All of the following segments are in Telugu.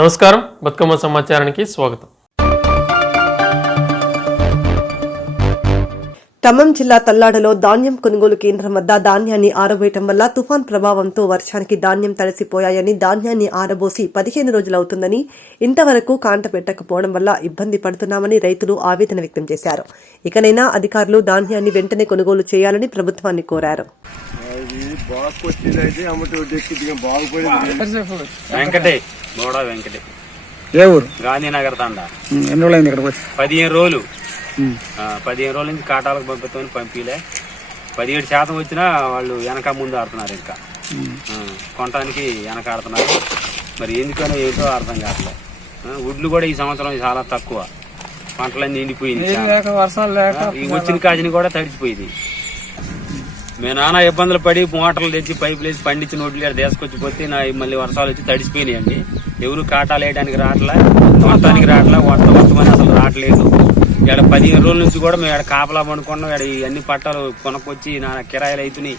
నమస్కారం, బతుకమ్మ సమాచారానికి స్వాగతం. ఖమ్మం జిల్లా తల్లాడలో ధాన్యం కొనుగోలు కేంద్రం వద్ద ధాన్యాన్ని ఆరబోయటం వల్ల తుఫాన్ ప్రభావంతో వర్షానికి ధాన్యం తడిసిపోయాయని, ధాన్యాన్ని ఆరబోసి 15 రోజులవుతుందని, ఇంతవరకు కాంట పెట్టకపోవడం వల్ల ఇబ్బంది పడుతున్నామని రైతులు ఆవేదన వ్యక్తం చేశారు. ఇకనైనా అధికారులు ధాన్యాన్ని వెంటనే కొనుగోలు చేయాలని ప్రభుత్వాన్ని కోరారు. గాంధీనగర్ తండా 15 రోజులు 15 రోజుల నుంచి కాటాలకు పంపుతామని పంపిలే. 17% వచ్చినా వాళ్ళు వెనక ముందు ఆడుతున్నారు. ఇంకా కొనటానికి వెనక ఆడుతున్నారు. మరి ఎందుకనో ఏంటో అర్థం కావట్లేదు. ఉడ్లు కూడా ఈ సంవత్సరం చాలా తక్కువ, పంటలన్నీ నిండిపోయింది. వచ్చిన కాజిని కూడా తడిచిపోయింది. మేము నానా ఇబ్బందులు పడి మోటార్లు తెచ్చి పైపులు వేసి పండించిన ఒడ్లు తీసుకొచ్చిపోతే మళ్ళీ వర్షాలు వచ్చి తడిసిపోయినాయండి. ఎవరు కాటాలు వేయడానికి రావట్లే, మొత్తానికి రావట్లే, మొత్తమని అసలు రావట్లేదు. ఇక్కడ 15 రోజుల నుంచి కూడా మేము ఇక్కడ కాపలా పండుకున్నాం. ఇక్కడ అన్ని పట్టాలు కొనుక్కొచ్చి నా కిరాయిలు అవుతున్నాయి.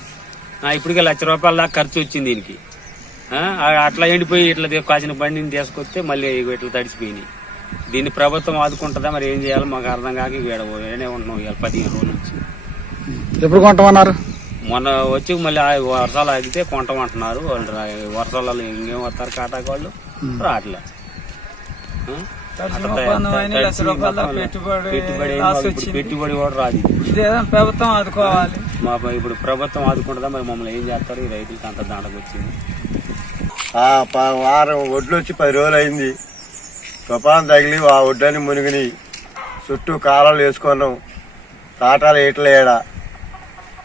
ఇప్పటికే ₹1,00,000 దాకా ఖర్చు వచ్చింది దీనికి. అట్లా ఎండిపోయి ఇట్లా కాసిన బండిని తీసుకొస్తే మళ్ళీ ఇట్లా తడిసిపోయినాయి. దీన్ని ప్రభుత్వం ఆదుకుంటుందా మరి ఏం చేయాలో మాకు అర్థం కాక వేడే ఉంటున్నాం ఇవాళ 15 రోజుల నుంచి. ఎప్పుడు కొంటామన్నారు? మొన్న వచ్చి మళ్ళీ వర్షాలు ఆగితే కొంటామంటున్నారు. వాళ్ళు వర్షాలలో ఇంకేం వస్తారు కాటాకి వాళ్ళు రావట్లే. పెట్టుబడి కూడా రాదు. ప్రభుత్వం ఆదుకోవాలి. ఇప్పుడు ప్రభుత్వం ఆదుకుంటుందా మరి మమ్మల్ని ఏం చేస్తారు? ఈ రైతులకి అంత దాండకు వచ్చింది. వారం ఒడ్లు వచ్చి 10 రోజులు అయింది. తుఫాన్ తగిలి ఆ ఒడ్లని మునిగిని చుట్టూ కాలాలు వేసుకున్నాం. కాటాలు ఏటలేడా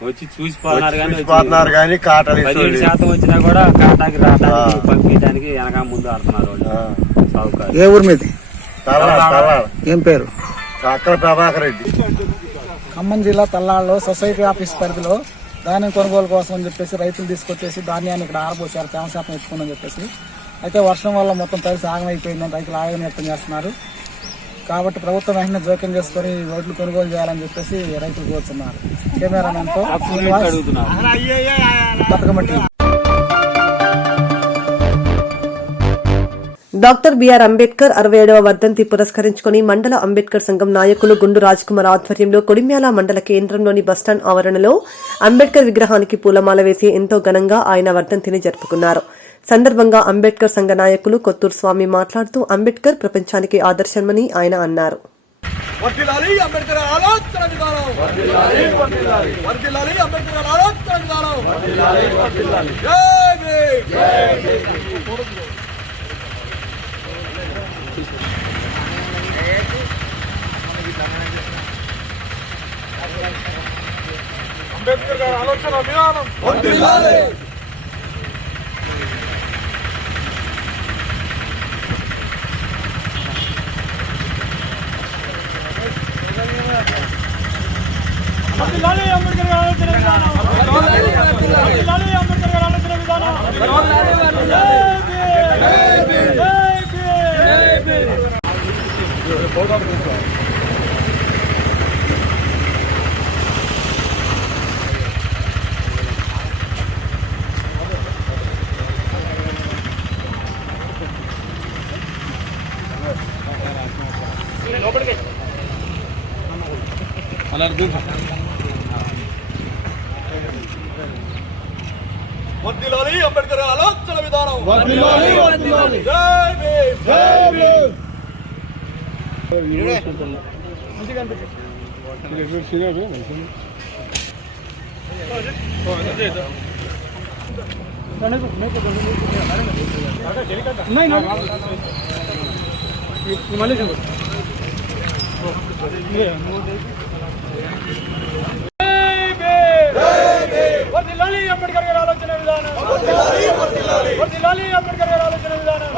వచ్చి చూసిపోతున్నారు కానీ కాటాలు 17% వచ్చినా కూడా కాటాకి రావడానికి పంపించడానికి వెనక ముందు ఆడుతున్నారు వాళ్ళు. ఏ ఊరు మీది? ఏం పేరు? అక్కడ ప్రభాకర్ రెడ్డి. ఖమ్మం జిల్లా తల్లాడలో సొసైటీ ఆఫీస్ పరిధిలో ధాన్యం కొనుగోలు కోసం అని చెప్పేసి రైతులు తీసుకొచ్చేసి ధాన్యాన్ని ఇక్కడ ఆరబోసారు. 50% ఎత్తుకుందని చెప్పేసి. అయితే వర్షం వల్ల మొత్తం తడిసి ఆగమైపోయిందని రైతులు ఆవేదన వ్యక్తం చేస్తున్నారు. కాబట్టి ప్రభుత్వం వెంటనే జోక్యం చేసుకుని ఓట్లు కొనుగోలు చేయాలని చెప్పేసి రైతులు కోరుతున్నారు. కెమెరామెన్తో బతుకమ్మ. డాక్టర్ బిఆర్ అంబేద్కర్ 67వ వర్ధంతి పురస్కరించుకుని మండల అంబేద్కర్ సంఘం నాయకులు గుండు రాజ్కుమార్ ఆధ్వర్యంలో కొడిమ్యాల మండల కేంద్రంలోని బస్టాండ్ ఆవరణలో అంబేద్కర్ విగ్రహానికి పూలమాల వేసి ఎంతో ఘనంగా ఆయన వర్ధంతిని జరుపుకున్నారు. సందర్భంగా అంబేద్కర్ సంఘ నాయకులు కొత్తూరు స్వామి మాట్లాడుతూ అంబేద్కర్ ప్రపంచానికి ఆదర్శమని ఆయన అన్నారు. అంబేద్కర్ గారి ఆలోచన విధానం వర్ధిల్లాలి. వర్ధిల్లాలి అంబేద్కర్ గారి ఆలోచన విధానం. వర్ధిల్లాలి అంబేద్కర్ గారి ఆలోచన విధానం. వర్ధిల్లాలి అంబేద్కర్ ఆలోచన విధానం. వర్ధిల్లాలి వర్ధిల్లాలి. జై భీమ్ జై భీమ్. వర్ధిల్లాలి అంబేద్కర్ గారి ఆలోచన విధానం. వర్ధిల్లాలి అంబేద్కర్ గారి ఆలోచన విధానం.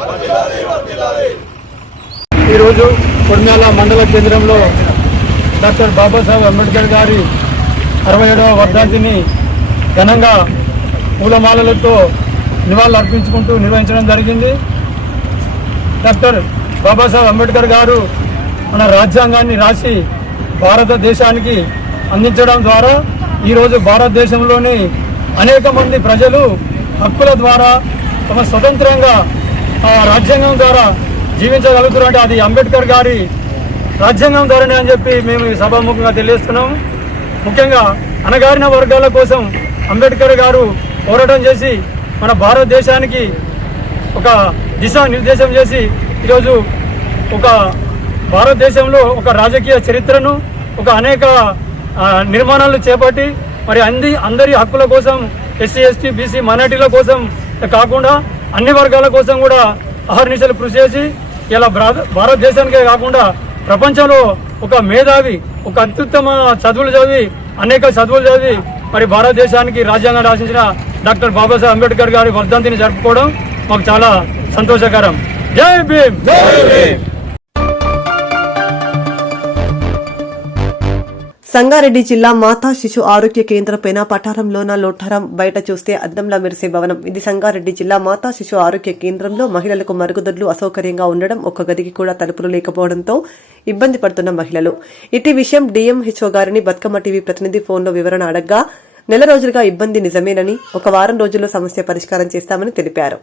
ఈరోజు కొడిమ్యాల మండల కేంద్రంలో డాక్టర్ బాబాసాహెబ్ అంబేద్కర్ గారి 67వ వర్ధంతిని ఘనంగా పూలమాలలతో నివాళులు అర్పించుకుంటూ నిర్వహించడం జరిగింది. డాక్టర్ బాబాసాహెబ్ అంబేద్కర్ గారు మన రాజ్యాంగాన్ని రాసి భారతదేశానికి అందించడం ద్వారా ఈరోజు భారతదేశంలోని అనేక మంది ప్రజలు హక్కుల ద్వారా తమ స్వతంత్రంగా రాజ్యాంగం ద్వారా జీవించగలుగుతున్నారు అంటే అది అంబేద్కర్ గారి రాజ్యాంగం ద్వారానే అని చెప్పి మేము ఈ సభాముఖంగా తెలియజేస్తున్నాము. ముఖ్యంగా అణగారిన వర్గాల కోసం అంబేద్కర్ గారు పోరాటం చేసి మన భారతదేశానికి ఒక దిశానిర్దేశం చేసి ఈరోజు ఒక భారతదేశంలో ఒక రాజకీయ చరిత్రను ఒక అనేక నిర్మాణాలు చేపట్టి మరి అందరి హక్కుల కోసం ఎస్సీ ఎస్టీ బీసీ మైనార్టీల కోసం కాకుండా అన్ని వర్గాల కోసం కూడా అహర్నిశలు కృషి చేసి ఇలా భారతదేశానికే కాకుండా ప్రపంచంలో ఒక మేధావి ఒక అత్యుత్తమ చదువులు చదివి అనేక చదువులు చదివి మరి భారతదేశానికి రాజ్యాంగం రాసించిన డాక్టర్ బాబాసాహెబ్ అంబేద్కర్ గారి వర్ధంతిని జరుపుకోవడం మాకు చాలా సంతోషకరం. జై భీమ్. జై భీమ్. సంగారెడ్డి జిల్లా మాతా శిశు ఆరోగ్య కేంద్రం పైన పటారంలోన లోటారం బయట చూస్తే అద్దంలా మెరిసే భవనం. ఇది సంగారెడ్డి జిల్లా మాతా శిశు ఆరోగ్య కేంద్రంలో మహిళలకు మరుగుదొడ్లు అసౌకర్యంగా ఉండడం, ఒక్క గదికి కూడా తలుపులు లేకపోవడంతో ఇబ్బంది పడుతున్న మహిళలు. ఇటీ విషయం డిఎంహెచ్ఓ గారిని బతుకమ్మ టీవీ ప్రతినిధి ఫోన్లో వివరణ అడగ్గా నెల రోజులుగా ఇబ్బంది నిజమేనని, ఒక వారం రోజుల్లో సమస్య పరిష్కారం చేస్తామని తెలిపారు.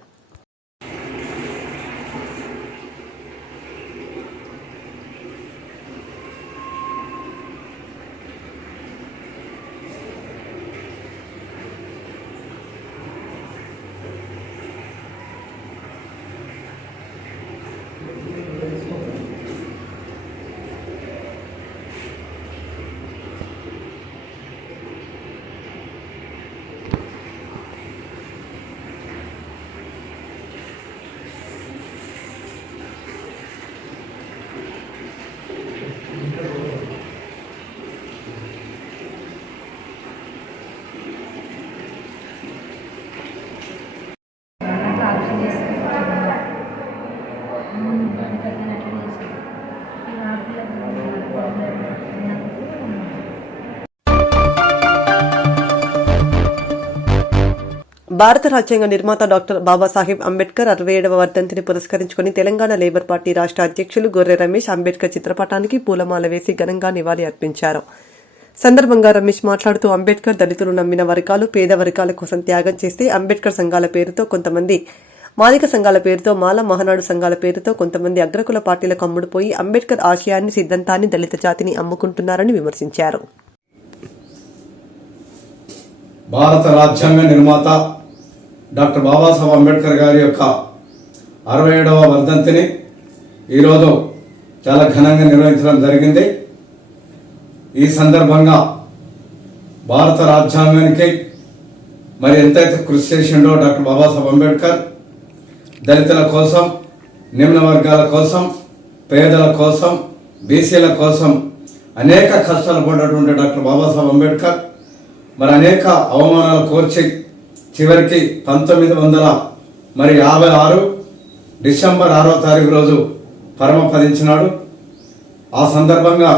భారత రాజ్యాంగ నిర్మాత డాక్టర్ బాబాసాహెబ్ అంబేద్కర్ 67వ వర్ధంతిని పురస్కరించుకుని తెలంగాణ లేబర్ పార్టీ రాష్ట్ర అధ్యక్షులు గొర్రె రమేష్ అంబేద్కర్ చిత్రపటానికి పూలమాల వేసి ఘనంగా నివాళి అర్పించారు. సందర్భంగా రమేష్ మాట్లాడుతూ అంబేద్కర్ దళితులు నమ్మిన వర్గాలు, పేద వర్గాల కోసం త్యాగం చేస్తే అంబేద్కర్ సంఘాల పేరుతో కొంతమంది, మాదిక సంఘాల పేరుతో, మాల మహానాడు సంఘాల పేరుతో కొంతమంది అగ్రకుల పార్టీలకు అమ్ముడుపోయి అంబేద్కర్ ఆశయాన్ని, సిద్ధాంతాన్ని, దళిత జాతిని అమ్ముకుంటున్నారని విమర్శించారు. భారత రాజ్యాంగ నిర్మాత డాక్టర్ బాబాసాహెబ్ అంబేద్కర్ గారి యొక్క 67వ వర్ధంతిని ఈరోజు చాలా ఘనంగా నిర్వహించడం జరిగింది. ఈ సందర్భంగా భారత రాజ్యాంగానికి మరి ఎంతైతే కృషి చేసిండో డాక్టర్ బాబాసాహెబ్ అంబేద్కర్ దళితుల కోసం, నిమ్న వర్గాల కోసం, పేదల కోసం, బీసీల కోసం అనేక కష్టాలు పడినటువంటి డాక్టర్ బాబాసాహెబ్ అంబేద్కర్ మరి అనేక అవమానాలు కోర్చి చివరికి 1956 డిసెంబర్ 6వ తారీఖు రోజు పరమపదించినాడు. ఆ సందర్భంగా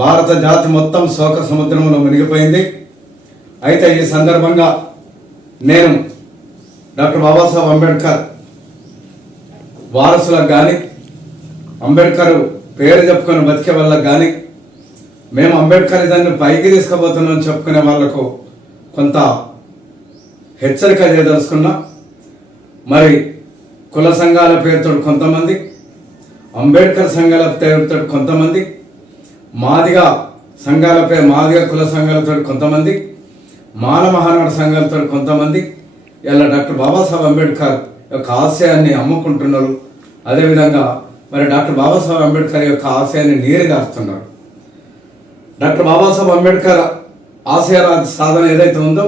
భారత జాతి మొత్తం శోక సముద్రంలో మునిగిపోయింది. అయితే ఈ సందర్భంగా నేను డాక్టర్ బాబాసాహెబ్ అంబేద్కర్ వారసులకు కానీ, అంబేద్కర్ పేరు చెప్పుకుని బతికే వాళ్ళకు కానీ, మేము అంబేద్కర్ దాన్ని పైకి తీసుకుపోతున్నాం చెప్పుకునే వాళ్లకు కొంత హెచ్చరిక చేయదలుచుకున్నా. మరి కుల సంఘాల పేరుతో కొంతమంది, అంబేద్కర్ సంఘాల పేరుతో కొంతమంది, మాదిగ కుల సంఘాలతో కొంతమంది, మాల మహానాడు సంఘాలతో కొంతమంది ఇలా డాక్టర్ బాబాసాహెబ్ అంబేద్కర్ యొక్క ఆశయాన్ని అమ్ముకుంటున్నారు. అదేవిధంగా మరి డాక్టర్ బాబాసాహెబ్ అంబేద్కర్ యొక్క ఆశయాన్ని నీరుగారుస్తున్నారు. డాక్టర్ బాబాసాహెబ్ అంబేద్కర్ ఆశయ సాధన ఏదైతే ఉందో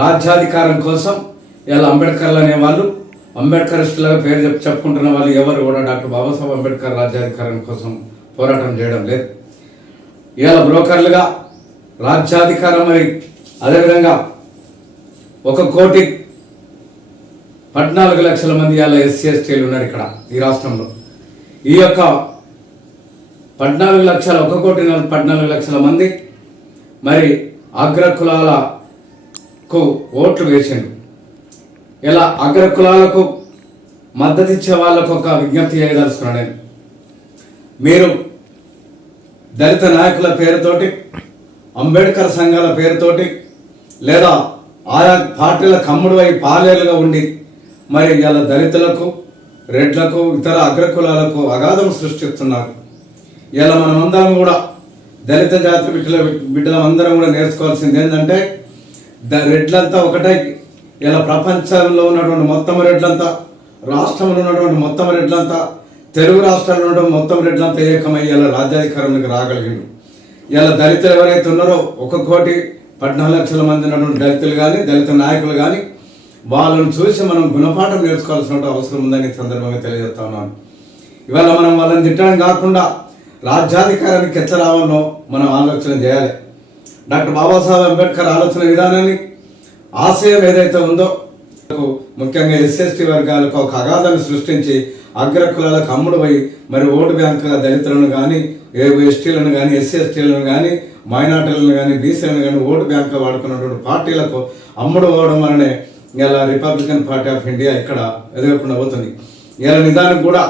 రాజ్యాధికారం కోసం ఇలా అంబేద్కర్లు అనేవాళ్ళు, అంబేద్కరిస్టులుగా పేరు చెప్పుకుంటున్న వాళ్ళు ఎవరు కూడా డాక్టర్ బాబాసాహెబ్ అంబేద్కర్ రాజ్యాధికారం కోసం పోరాటం చేయడం లేదు. ఇవాళ బ్రోకర్లుగా రాజ్యాధికారం మరి అదేవిధంగా 1,14,00,000 మంది ఇవాళ ఎస్సీ ఎస్టీలు ఉన్నారు ఇక్కడ ఈ రాష్ట్రంలో. ఈ యొక్క 1,14,00,000 మంది మరి అగ్రకులాలకు ఓట్లు వేసిండు. ఇలా అగ్రకులాలకు మద్దతు ఇచ్చే వాళ్ళకు ఒక విజ్ఞప్తి చేయదలుచుకున్నాను నేను. మీరు దళిత నాయకుల పేరుతోటి, అంబేద్కర్ సంఘాల పేరుతోటి లేదా ఆయా పార్టీల కమ్ముడు అయి పాలేలుగా ఉండి మరి ఇలా దళితులకు, రెడ్లకు ఇతర అగ్రకులాలకు అగాధం సృష్టిస్తున్నారు. ఇలా మనమందరం కూడా దళిత జాతి బిడ్డలందరం కూడా నేర్చుకోవాల్సింది ఏంటంటే రెడ్లంతా ఒకటే. ఇలా ప్రపంచంలో ఉన్నటువంటి మొత్తం రెడ్లంతా, రాష్ట్రంలో ఉన్నటువంటి మొత్తం రెడ్లంతా, తెలుగు రాష్ట్రాల్లో ఉన్నటువంటి మొత్తం రెడ్లంతా ఏకమై ఇలా రాజ్యాధికారంలోకి రాగలిగిండు. ఇలా దళితులు ఎవరైతే ఉన్నారో 1,14,00,000 మంది ఉన్నటువంటి దళితులు కానీ దళిత నాయకులు కానీ వాళ్ళని చూసి మనం గుణపాఠం నేర్చుకోవాల్సిన అవసరం ఉందని సందర్భంగా తెలియజేస్తా ఉన్నాను. ఇవాళ మనం వాళ్ళని తిట్టడం కాకుండా రాజ్యాధికారానికి ఎట్లా రావాలో మనం ఆలోచన చేయాలి. డాక్టర్ బాబాసాహెబ్ అంబేద్కర్ ఆలోచన విధానాన్ని, ఆశయం ఏదైతే ఉందో, ముఖ్యంగా ఎస్సీ వర్గాలకు ఒక అగాధాన్ని సృష్టించి అగ్రకులాలకు అమ్ముడు పోయి మరి ఓటు బ్యాంకుగా దళితులను కానీ, ఎస్టీలను కానీ, ఎస్సీలను కానీ, మైనార్టీలను కానీ, బీసీలను కానీ ఓటు బ్యాంకుగా వాడుకున్నటువంటి పార్టీలకు అమ్ముడు పోవడం వలనే ఇలా రిపబ్లికన్ పార్టీ ఆఫ్ ఇండియా ఇక్కడ ఎదగకుండా పోతుంది. ఇలా నిదానం కూడా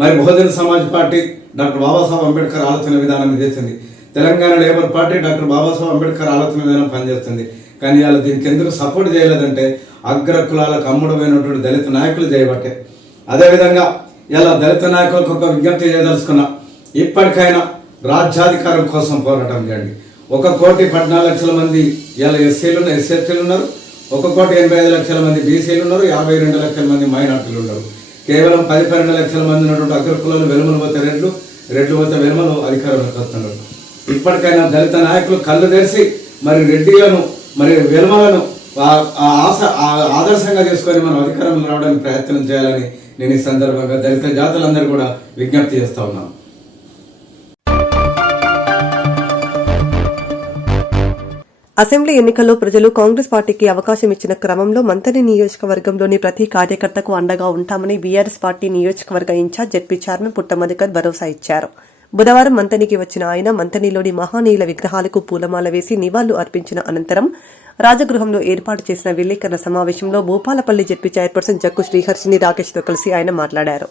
మరి బహుజన సమాజ్ పార్టీ డాక్టర్ బాబాసాహెబ్ అంబేద్కర్ ఆలోచన విధానం చేసింది. Telangana labour party doctor Babasaheb Ambedkar ఆలోచన విధానం పనిచేస్తుంది. కానీ ఇలా దీనికి ఎందుకు సపోర్ట్ చేయలేదంటే అగ్రకులాలకు అమ్ముడు పోయినటువంటి దళిత నాయకులు చేయబట్టే. అదేవిధంగా ఇలా దళిత నాయకులకు ఒక విజ్ఞప్తి చేయదలుచుకున్నా, ఇప్పటికైనా రాజ్యాధికారం కోసం పోరాటం చేయండి. 1,14,00,000 మంది ఇలా ఎస్సీలు ఉన్నారు, 1,85,00,000 మంది బీసీలు ఉన్నారు, 52,00,000 మంది మైనార్టీలు ఉన్నారు. కేవలం 10-12 మంది ఉన్నటువంటి అగ్రకులాలు వెలుమలు పోతే రెడ్లు పోతే వెలుమలు అధికారంలోకి వస్తున్నారు. ఇప్పటికైనా దళిత నాయకులు కళ్ళు తెరిచి మరి రెడ్డిలను మరి వెలుమలను ఆదర్శంగా చేసుకొని మనం అధికారంలో రావడానికి ప్రయత్నం చేయాలని నేను ఈ సందర్భంగా దళిత జాతులందరూ కూడా విజ్ఞప్తి చేస్తా ఉన్నాను. అసెంబ్లీ ఎన్నికల్లో ప్రజలు కాంగ్రెస్ పార్టీకి అవకాశం ఇచ్చిన క్రమంలో మంథని నియోజకవర్గంలోని ప్రతి కార్యకర్తకు అండగా ఉంటామని బీఆర్ఎస్ పార్టీ నియోజకవర్గ ఇన్ఛార్జ్ జెడ్పీ చైర్మన్ పుట్ట మధుకర్ భరోసా ఇచ్చారు. బుధవారం మంథనికి వచ్చిన ఆయన మంథనిలోని మహానీయుల విగ్రహాలకు పూలమాల వేసి నివాళులు అర్పించిన అనంతరం రాజగృహంలో ఏర్పాటు చేసిన విలేకరుల సమావేశంలో భూపాలపల్లి జెడ్పీ చైర్పర్సన్ జక్కు శ్రీహర్షిని రాకేష్తో కలిసి ఆయన మాట్లాడారు.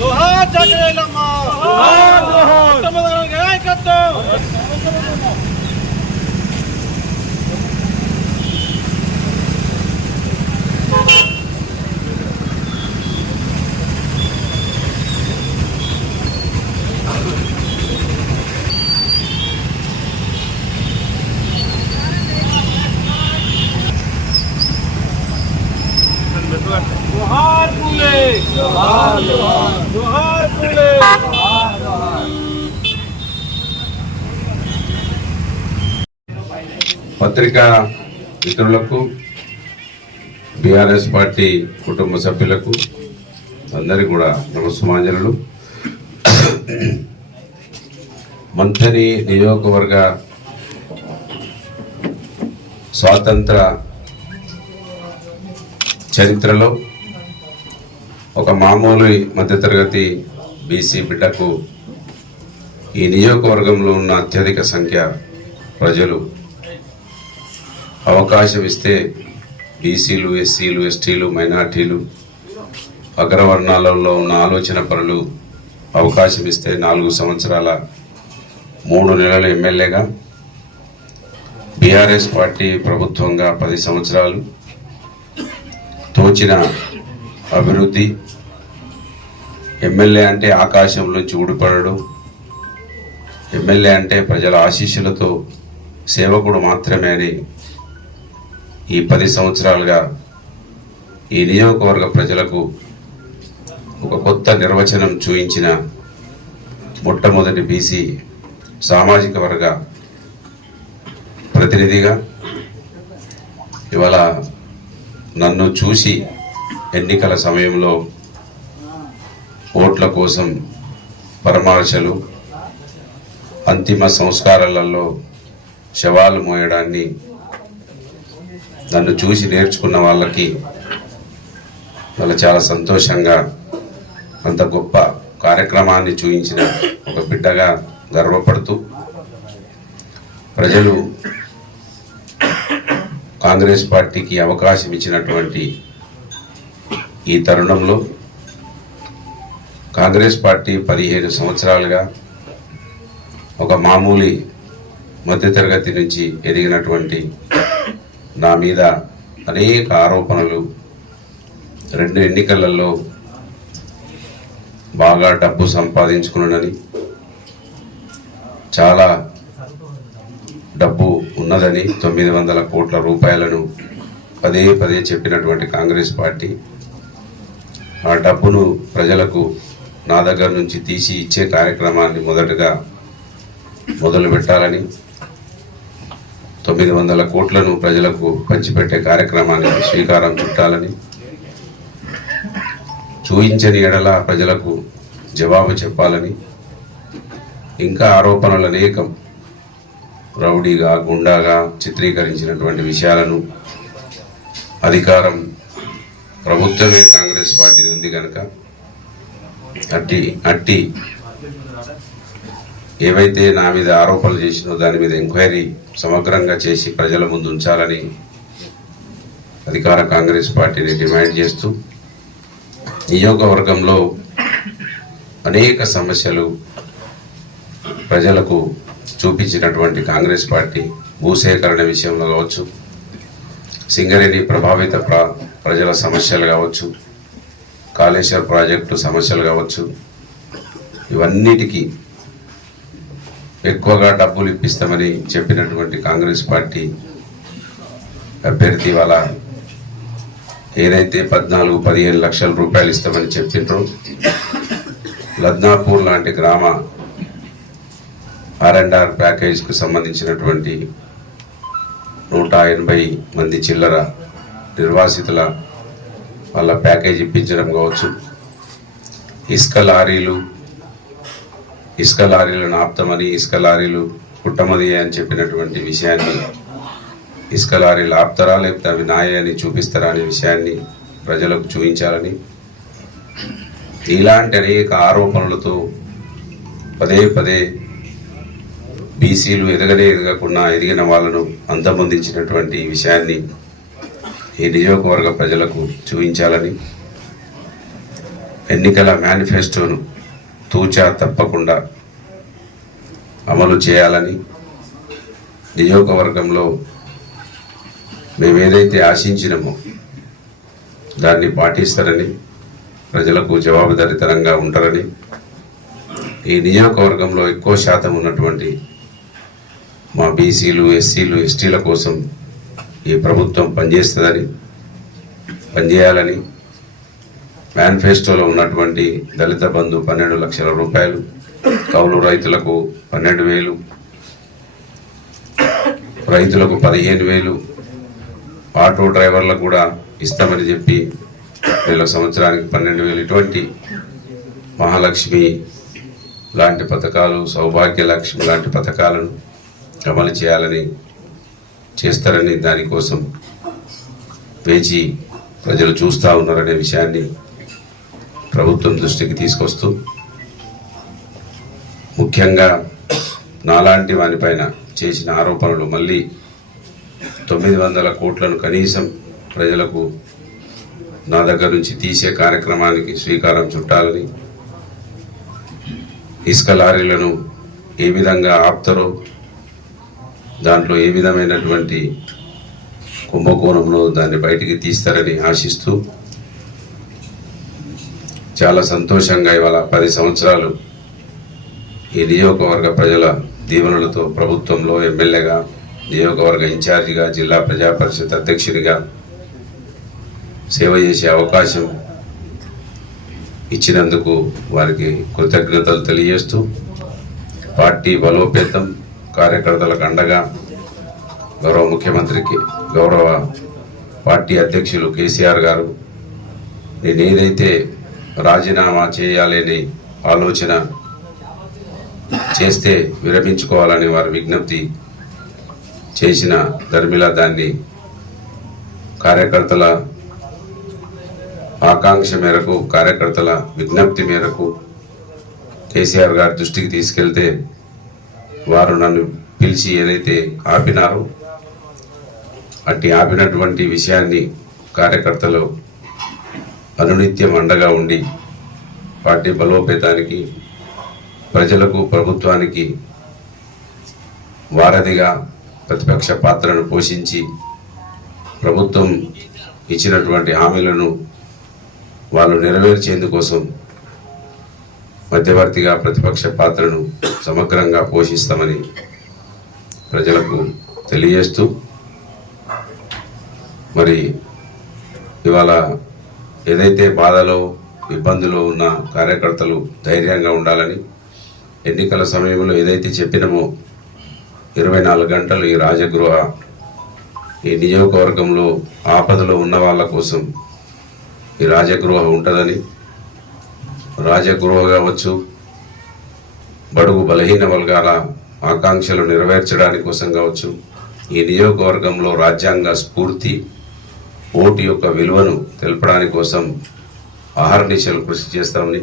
జోహార్ జాగరేలమ్మ, జోహార్ జోహార్ తమదన నాయకత్వం. జోహార్ పూలే, జోహార్ జోహార్, జోహార్ పూలే, జోహార్ జోహార్. పత్రికా మిత్రులకు, బీఆర్ఎస్ పార్టీ కుటుంబ సభ్యులకు అందరికీ కూడా నమస్సుమాంజలు. మంథని నియోజకవర్గ స్వాతంత్ర చరిత్రలో ఒక మామూలు మధ్యతరగతి బీసీ బిడ్డకు ఈ నియోజకవర్గంలో ఉన్న అత్యధిక సంఖ్య ప్రజలు అవకాశం ఇస్తే బీసీలు, ఎస్సీలు, ఎస్టీలు, మైనార్టీలు, అగ్రవర్ణాలలో ఉన్న ఆలోచన పరులు అవకాశం ఇస్తే 4 సంవత్సరాల 3 నెలలు ఎమ్మెల్యేగా, బీఆర్ఎస్ పార్టీ ప్రభుత్వంగా 10 సంవత్సరాలు తోచిన అభివృద్ధి. ఎమ్మెల్యే అంటే ఆకాశంలోంచి ఊడిపడడు, ఎమ్మెల్యే అంటే ప్రజల ఆశీస్సులతో సేవకుడు మాత్రమే అని ఈ 10 సంవత్సరాలుగా ఈ నియోజకవర్గ ప్రజలకు ఒక కొత్త నిర్వచనం చూయించిన మొట్టమొదటి బీసీ సామాజిక వర్గ ప్రతినిధిగా ఇవాళ నన్ను చూసి ఎన్నికల సమయంలో ఓట్ల కోసం పరామర్శలు, అంతిమ సంస్కారాలలో శవాలు మోయడాన్ని నన్ను చూసి నేర్చుకున్న వాళ్ళకి చాలా సంతోషంగా, అంత గొప్ప కార్యక్రమాన్ని చూయించిన ఒక బిడ్డగా గర్వపడుతూ ప్రజలు కాంగ్రెస్ పార్టీకి అవకాశం ఇచ్చినటువంటి ఈ తరుణంలో కాంగ్రెస్ పార్టీ 15 సంవత్సరాలుగా ఒక మామూలు మధ్యతరగతి నుంచి ఎదిగినటువంటి నా మీద అనేక ఆరోపణలు, 2 ఎన్నికలలో బాగా డబ్బు సంపాదించుకున్నానని, చాలా డబ్బు ఉన్నదని, 900 కోట్ల రూపాయలను పదే పదే చెప్పినటువంటి కాంగ్రెస్ పార్టీ ఆ డబ్బును ప్రజలకు నా దగ్గర నుంచి తీసి ఇచ్చే కార్యక్రమాన్ని మొదటగా మొదలు పెట్టాలని, 900 కోట్లను ప్రజలకు పంచిపెట్టే కార్యక్రమానికి శ్రీకారం చుట్టాలని, చూయించని ఎడల ప్రజలకు జవాబు చెప్పాలని, ఇంకా ఆరోపణలు అనేకం రౌడీగా గుండాగా చిత్రీకరించినటువంటి విషయాలను, అధికారం ప్రభుత్వమే కాంగ్రెస్ పార్టీది ఉంది కనుక అట్టి ఏవైతే నా మీద ఆరోపణలు చేసినో దాని మీద ఎంక్వైరీ సమగ్రంగా చేసి ప్రజల ముందు ఉంచాలని అధికార కాంగ్రెస్ పార్టీని డిమాండ్ చేస్తూ నియోజకవర్గంలో అనేక సమస్యలు ప్రజలకు చూపించినటువంటి కాంగ్రెస్ పార్టీ భూసేకరణ విషయంలో కావచ్చు, సింగరేణి ప్రభావిత ప్రజల సమస్యలు కావచ్చు, కాళేశ్వర ప్రాజెక్టు సమస్యలు కావచ్చు, ఇవన్నిటికీ ఎక్కువగా డబ్బులు ఇప్పిస్తామని చెప్పినటువంటి కాంగ్రెస్ పార్టీ అభ్యర్థి వాళ్ళ ఏదైతే 14-15 లక్షల రూపాయలు ఇస్తామని చెప్పిండ్రో, లద్నాపూర్ లాంటి గ్రామ R&R ప్యాకేజ్కు సంబంధించినటువంటి 180 మంది చిల్లర నిర్వాసితుల వాళ్ళ ప్యాకేజ్ ఇప్పించడం కావచ్చు, ఇసుక లారీలను ఆపుతామని, ఇసుక లారీలు కుట్టమది అని చెప్పినటువంటి విషయాన్ని, ఇసుక లారీలు ఆపుతారా లేకపోతే అవి నాయని చూపిస్తారా అనే విషయాన్ని ప్రజలకు చూపించాలని, ఇలాంటి అనేక ఆరోపణలతో పదే పదే బీసీలు ఎదగకుండా ఎదిగిన వాళ్ళను అంతమొందించినటువంటి విషయాన్ని ఈ నియోజకవర్గ ప్రజలకు చూపించాలని, ఎన్నికల మేనిఫెస్టోను తూచా తప్పకుండా అమలు చేయాలని, నియోజకవర్గంలో మేమేదైతే ఆశించినామో దాన్ని పాటిస్తారని, ప్రజలకు జవాబుదారీతనంగా ఉంటారని, ఈ నియోజకవర్గంలో ఎక్కువ శాతం ఉన్నటువంటి మా బీసీలు, ఎస్సీలు, ఎస్టీల కోసం ఈ ప్రభుత్వం పనిచేయాలని, మేనిఫెస్టోలో ఉన్నటువంటి దళిత బంధు 12 లక్షల రూపాయలు, కౌలు రైతులకు 12,000, రైతులకు 15,000, ఆటో డ్రైవర్లకు కూడా ఇస్తామని చెప్పి వీళ్ళ సంవత్సరానికి 12,000, ఇటువంటి మహాలక్ష్మి లాంటి పథకాలు, సౌభాగ్య లక్ష్మి లాంటి పథకాలను అమలు చేస్తారని, దానికోసం వేచి ప్రజలు చూస్తూ ఉన్నారనే విషయాన్ని ప్రభుత్వం దృష్టికి తీసుకొస్తూ, ముఖ్యంగా నాలాంటి వానిపైన చేసిన ఆరోపణలు మళ్ళీ 900 కోట్లను కనీసం ప్రజలకు నా దగ్గర నుంచి తీసే కార్యక్రమానికి శ్రీకారం చుట్టాలని, ఇసుక లారీలను ఏ విధంగా ఆపుతారో, దాంట్లో ఏ విధమైనటువంటి కుంభకోణంలో దాన్ని బయటికి తీస్తారని ఆశిస్తూ, చాలా సంతోషంగా ఇవాళ 10 సంవత్సరాలు ఈ నియోజకవర్గ ప్రజల దీవెనలతో ప్రభుత్వంలో ఎమ్మెల్యేగా, నియోజకవర్గ ఇన్ఛార్జిగా, జిల్లా ప్రజా పరిషత్ అధ్యక్షుడిగా సేవ చేసే అవకాశం ఇచ్చినందుకు వారికి కృతజ్ఞతలు తెలియజేస్తూ, పార్టీ బలోపేతం, కార్యకర్తలకు అండగా గౌరవ ముఖ్యమంత్రికి, గౌరవ పార్టీ అధ్యక్షులు కేసీఆర్ గారు నేను ఏదైతే రాజీనామా చేయాలని ఆలోచన చేస్తే విరమించుకోవాలని వారు విజ్ఞప్తి చేసిన ధర్మిల దాన్ని కార్యకర్తల ఆకాంక్ష మేరకు, కార్యకర్తల విజ్ఞప్తి మేరకు కేసీఆర్ గారి దృష్టికి తీసుకెళ్తే వారు నన్ను పిలిచి ఏదైతే ఆపినారో అట్టి ఆపినటువంటి విషయాన్ని కార్యకర్తలు అనునిత్యం అండగా ఉండి పార్టీ బలోపేతానికి ప్రజలకు ప్రభుత్వానికి వారధిగా ప్రతిపక్ష పాత్రను పోషించి ప్రభుత్వం ఇచ్చినటువంటి హామీలను వాళ్ళు నెరవేర్చేందుకోసం మధ్యవర్తిగా ప్రతిపక్ష పాత్రను సమగ్రంగా పోషిస్తామని ప్రజలకు తెలియజేస్తూ మరి ఇవాళ ఏదైతే బాధలో ఇబ్బందులు ఉన్న కార్యకర్తలు ధైర్యంగా ఉండాలని ఎన్నికల సమయంలో ఏదైతే చెప్పినామో 24 గంటలు ఈ రాజగృహ ఈ నియోజకవర్గంలో ఆపదలో ఉన్న వాళ్ళ కోసం ఈ రాజగృహ ఉంటుందని, రాజగృహ కావచ్చు బడుగు బలహీన వర్గాల ఆకాంక్షలు నెరవేర్చడానికి కోసం కావచ్చు ఈ నియోజకవర్గంలో రాజ్యాంగ స్ఫూర్తి ఓటు యొక్క విలువను తెలపడానికి కోసం అహర్నిశలు కృషి చేస్తామని,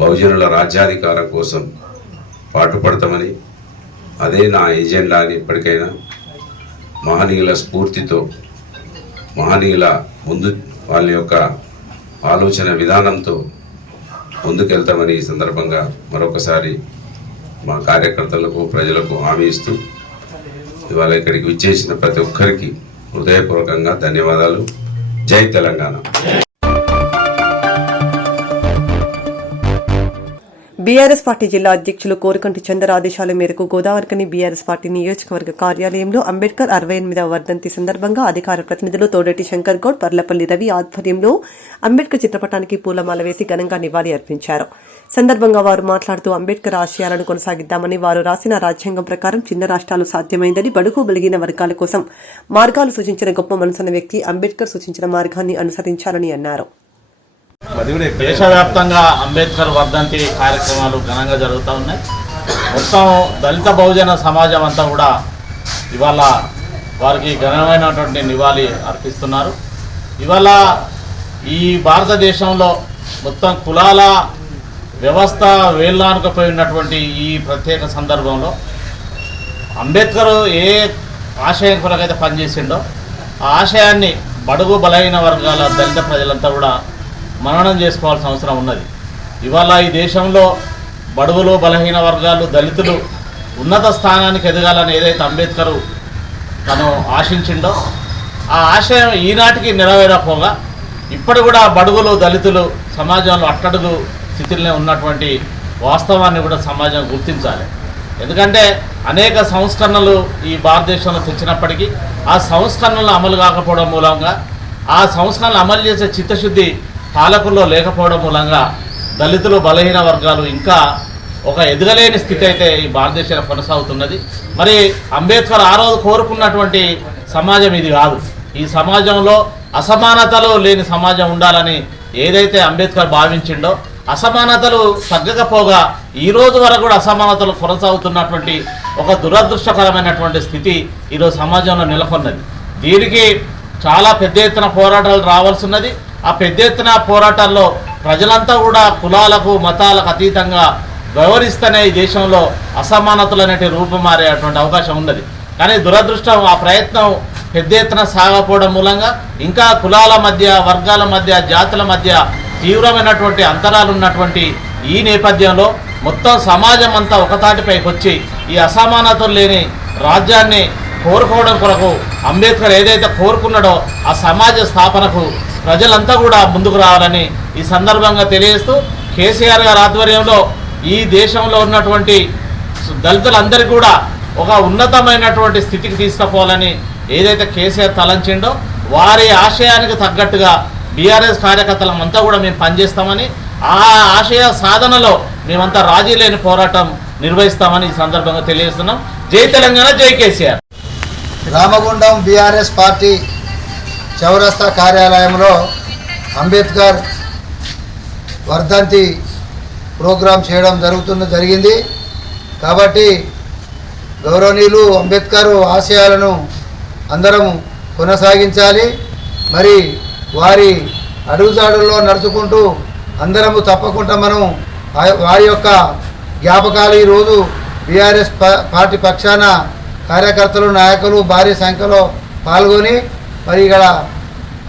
బహుజనుల రాజ్యాధికారం కోసం పాటుపడతామని, అదే నా ఎజెండా అని ఇప్పటికైనా మహనీయుల స్ఫూర్తితో మహనీయుల ముందు వాళ్ళ యొక్క ఆలోచన విధానంతో ముందుకెళ్తామని ఈ సందర్భంగా మరొకసారి మా కార్యకర్తలకు ప్రజలకు హామీ ఇస్తూ ఇవాళ ఇక్కడికి విచ్చేసిన ప్రతి ఒక్కరికి హృదయపూర్వకంగా ధన్యవాదాలు. జై తెలంగాణ. బీఆర్ఎస్ పార్టీ జిల్లా అధ్యక్షులు కోరకంటి చందర్ ఆదేశాల మేరకు గోదావరికని బీఆర్ఎస్ పార్టీ నియోజకవర్గ కార్యాలయంలో అంబేద్కర్ 68వ వర్ధంతి సందర్భంగా అధికార ప్రతినిధులు తోడేటి శంకర్ గౌడ్, పర్లపల్లి రవి ఆధ్వర్యంలో అంబేద్కర్ చిత్రపటానికి పూలమాల వేసి ఘనంగా నివాళి అర్పించారు. సందర్భంగా వారు మాట్లాడుతూ అంబేద్కర్ ఆశయాలను కొనసాగిద్దామని, వారు రాసిన రాజ్యాంగం ప్రకారం చిన్న రాష్ట్రాలు సాధ్యమైందని, బడుగు బలిగిన వర్గాల కోసం మార్గాలు సూచించిన గొప్ప మనసున్న వ్యక్తి అంబేద్కర్ సూచించిన మార్గాన్ని అనుసరించాలని అన్నారు. దేశవ్యాప్తంగా అంబేద్కర్ వర్ధంతి కార్యక్రమాలు ఘనంగా జరుగుతూ ఉన్నాయి. మొత్తం దళిత బహుజన సమాజం అంతా కూడా ఇవాళ వారికి ఘనమైనటువంటి నివాళి అర్పిస్తున్నారు. ఇవాళ ఈ భారతదేశంలో మొత్తం కులాల వ్యవస్థ వేళ్ళానుకపోయినటువంటి ఈ ప్రత్యేక సందర్భంలో అంబేద్కర్ ఏ ఆశయం కొరకైతే పనిచేసిండో ఆ ఆశయాన్ని బడుగు బలహీన వర్గాల దళిత ప్రజలంతా కూడా మననం చేసుకోవాల్సిన అవసరం ఉన్నది. ఇవాళ ఈ దేశంలో బడుగులు బలహీన వర్గాలు దళితులు ఉన్నత స్థానానికి ఎదగాలని ఏదైతే అంబేద్కర్ తను ఆశించిండో ఆ ఆశయం ఈనాటికి నెరవేరకపోగా ఇప్పటి కూడా బడుగులు దళితులు సమాజంలో అట్టడుగు స్థితిలోనే ఉన్నటువంటి వాస్తవాన్ని కూడా సమాజం గుర్తించాలి. ఎందుకంటే అనేక సంస్కరణలు ఈ భారతదేశంలో తెచ్చినప్పటికీ ఆ సంస్కరణలు అమలు కాకపోవడం మూలంగా, ఆ సంస్కరణలు అమలు చేసే చిత్తశుద్ధి పాలకుల్లో లేకపోవడం మూలంగా దళితులు బలహీన వర్గాలు ఇంకా ఒక ఎదగలేని స్థితి అయితే ఈ భారతదేశంలో కొనసాగుతున్నది. మరి అంబేద్కర్ ఆ రోజు కోరుకున్నటువంటి సమాజం ఇది కాదు. ఈ సమాజంలో అసమానతలు లేని సమాజం ఉండాలని ఏదైతే అంబేద్కర్ భావించిండో అసమానతలు తగ్గకపోగా ఈ రోజు వరకు కూడా అసమానతలు కొనసాగుతున్నటువంటి ఒక దురదృష్టకరమైనటువంటి స్థితి ఈరోజు సమాజంలో నెలకొన్నది. దీనికి చాలా పెద్ద ఎత్తున పోరాటాలు రావాల్సి ఉన్నది. ఆ పెద్ద ఎత్తున పోరాటాల్లో ప్రజలంతా కూడా కులాలకు మతాలకు అతీతంగా వ్యవహరిస్తేనే ఈ దేశంలో అసమానతలు అనేటి రూపుమారేటువంటి అవకాశం ఉన్నది. కానీ దురదృష్టం ఆ ప్రయత్నం పెద్ద ఎత్తున సాగపోవడం మూలంగా ఇంకా కులాల మధ్య, వర్గాల మధ్య, జాతుల మధ్య తీవ్రమైనటువంటి అంతరాలు ఉన్నటువంటి ఈ నేపథ్యంలో మొత్తం సమాజం అంతా ఒకతాటిపైకి వచ్చి ఈ అసమానతలు లేని రాజ్యాన్ని కోరుకోవడం కొరకు అంబేద్కర్ ఏదైతే కోరుకున్నాడో ఆ సమాజ స్థాపనకు ప్రజలంతా కూడా ముందుకు రావాలని ఈ సందర్భంగా తెలియజేస్తూ కేసీఆర్ గారి ఆధ్వర్యంలో ఈ దేశంలో ఉన్నటువంటి దళితులందరికీ కూడా ఒక ఉన్నతమైనటువంటి స్థితికి తీసుకుపోవాలని ఏదైతే కేసీఆర్ తలంచిండో వారి ఆశయానికి తగ్గట్టుగా బీఆర్ఎస్ కార్యకర్తలమంతా కూడా మేము పనిచేస్తామని, ఆ ఆశయ సాధనలో మేమంతా రాజీ లేని పోరాటం నిర్వహిస్తామని ఈ సందర్భంగా తెలియజేస్తున్నాం. జై తెలంగాణ, జై కేసీఆర్. రామగుండం బీఆర్ఎస్ పార్టీ చౌరస్తా కార్యాలయంలో అంబేద్కర్ వర్ధంతి ప్రోగ్రాం చేయడం జరిగింది. కాబట్టి గౌరవనీయులు అంబేద్కర్ ఆశయాలను అందరం కొనసాగించాలి. మరి వారి అడుగుజాడుల్లో నడుచుకుంటూ అందరము తప్పకుండా మనం వారి యొక్క జ్ఞాపకాలు ఈరోజు బీఆర్ఎస్ పార్టీ పక్షాన కార్యకర్తలు నాయకులు భారీ సంఖ్యలో పాల్గొని మరి ఇక్కడ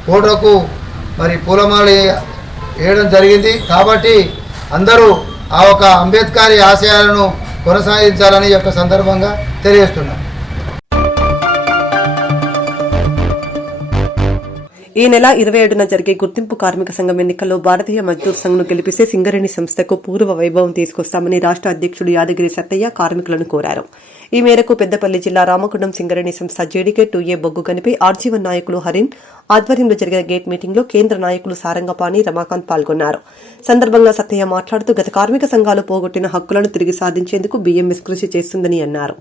ఫోటోకు మరి పూలమాల వేయడం జరిగింది. కాబట్టి అందరూ ఆ ఒక అంబేద్కర్ ఆశయాలను కొనసాగించాలని ఈ యొక్క సందర్భంగా తెలియజేస్తున్నాం. ఈ నెల 27న జరిగే గుర్తింపు కార్మిక సంఘం ఎన్నికల్లో భారతీయ మజ్దూర్ సంఘ్ను గెలిపిస్తే సింగరేణి సంస్థకు పూర్వ వైభవం తీసుకొస్తామని రాష్ట్ర అధ్యక్షుడు యాదగిరి సత్తయ్య కార్మికులను కోరారు. ఈ మేరకు పెద్దపల్లి జిల్లా రామగుండం సింగరేణి సంస్థ జేడీకే 2A బొగ్గు గనిపై ఆర్జీవన్ నాయకులు హరిన్ ఆధ్వర్యంలో జరిగిన గేట్ మీటింగ్లో కేంద్ర నాయకులు సారంగపాణి, రమాకాంత్ పాల్గొన్నారు. సందర్భంగా సత్తయ్య మాట్లాడుతూ గత కార్మిక సంఘాలు పోగొట్టిన హక్కులను తిరిగి సాధించేందుకు బీఎంఎస్ కృషి చేస్తుందని అన్నారు.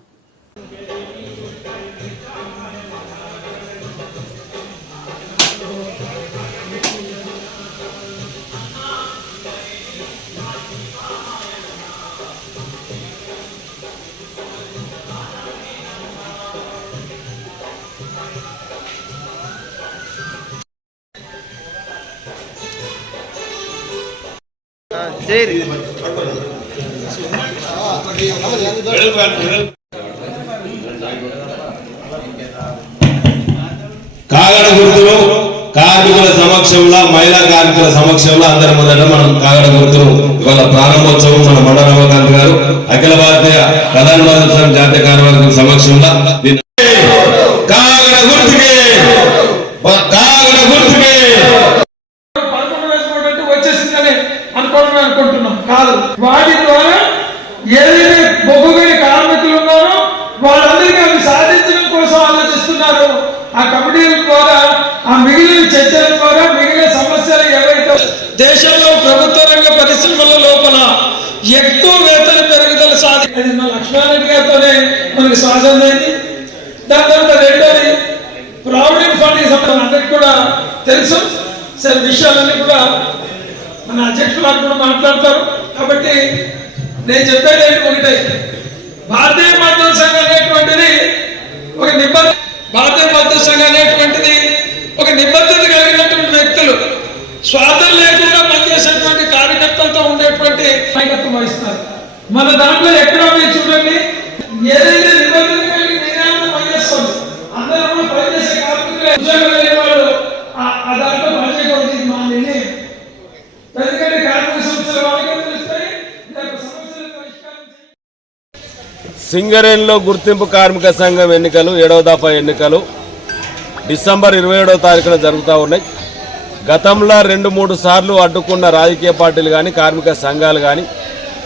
కాగడ గుర్తులు కార్మికుల సమక్షంలో, మహిళా కార్మికుల సమక్షంలో అందరి మొదట మనం కాగడ గుర్తులు ఇవాళ ప్రారంభోత్సవం మన మండల రమాకాంత్ గారు అఖిల భారతీయ ప్రధాన మంత్రి జాతీయ కార్మికుల సమక్షంలో కాగడ గుర్తుకే వచ్చేసిందని అనుకుంటున్నాం కాదు. వాటి ద్వారా ఏదైతే బొగ్గుగని కార్మికులు ఉన్నారో వాళ్ళందరికీ అవి సాధించడం కోసం ఆలోచిస్తున్నారు. ఆ కమిటీల ద్వారా, ఆ మిగిలిన చర్చల ద్వారా మిగిలిన సమస్యలు ఏవైతే దేశంలో ప్రభుత్వ రంగ పరిశ్రమల లోపల ఎక్కువ వేతన పెరుగుదల సాధించింది మన లక్ష్మారెడ్డి గారితోనే మనకి సాధ్యమైంది. దాని తర్వాత రెండోది ప్రావిడెంట్ ఫండ్ అందరికి కూడా తెలుసు. సరే విషయాలన్నీ కూడా మన అధ్యక్షులు కూడా మాట్లాడతారు. కాబట్టి నేను చెప్పేది ఒకటే, భారతీయ మజ్దూర్ సంఘం అనేటువంటిది ఒక నిబంధన, భారతీయ మజ్దూర్ సంఘం అనేటువంటిది ఒక నిబద్ధత కలిగినటువంటి వ్యక్తులు, స్వార్థం లేకుండా పనిచేసేటువంటి కార్యకర్తలతో ఉండేటువంటి నాయకత్వం వహిస్తారు. మన దాంట్లో ఎక్కడో మీరు చూడండి, ఏదైతే నిబద్ధత కలిగి నిర్ణయం పనిచేస్తుంది, అందరూ కూడా పనిచేసే కార్మికులే ఉద్యోగం లేని వాళ్ళు ఆ దాంట్లో పనిచేయకూడదు. ఇది మా నిర్ణయం. ఎందుకంటే కార్మిక సంస్థలు వాళ్ళకే తెలుస్తాయి. సింగరేణిలో గుర్తింపు కార్మిక సంఘం ఎన్నికలు 7వ దఫా ఎన్నికలు డిసెంబర్ 27వ తారీఖున జరుగుతూ ఉన్నాయి. గతంలో 2-3 సార్లు అడ్డుకున్న రాజకీయ పార్టీలు కానీ కార్మిక సంఘాలు కానీ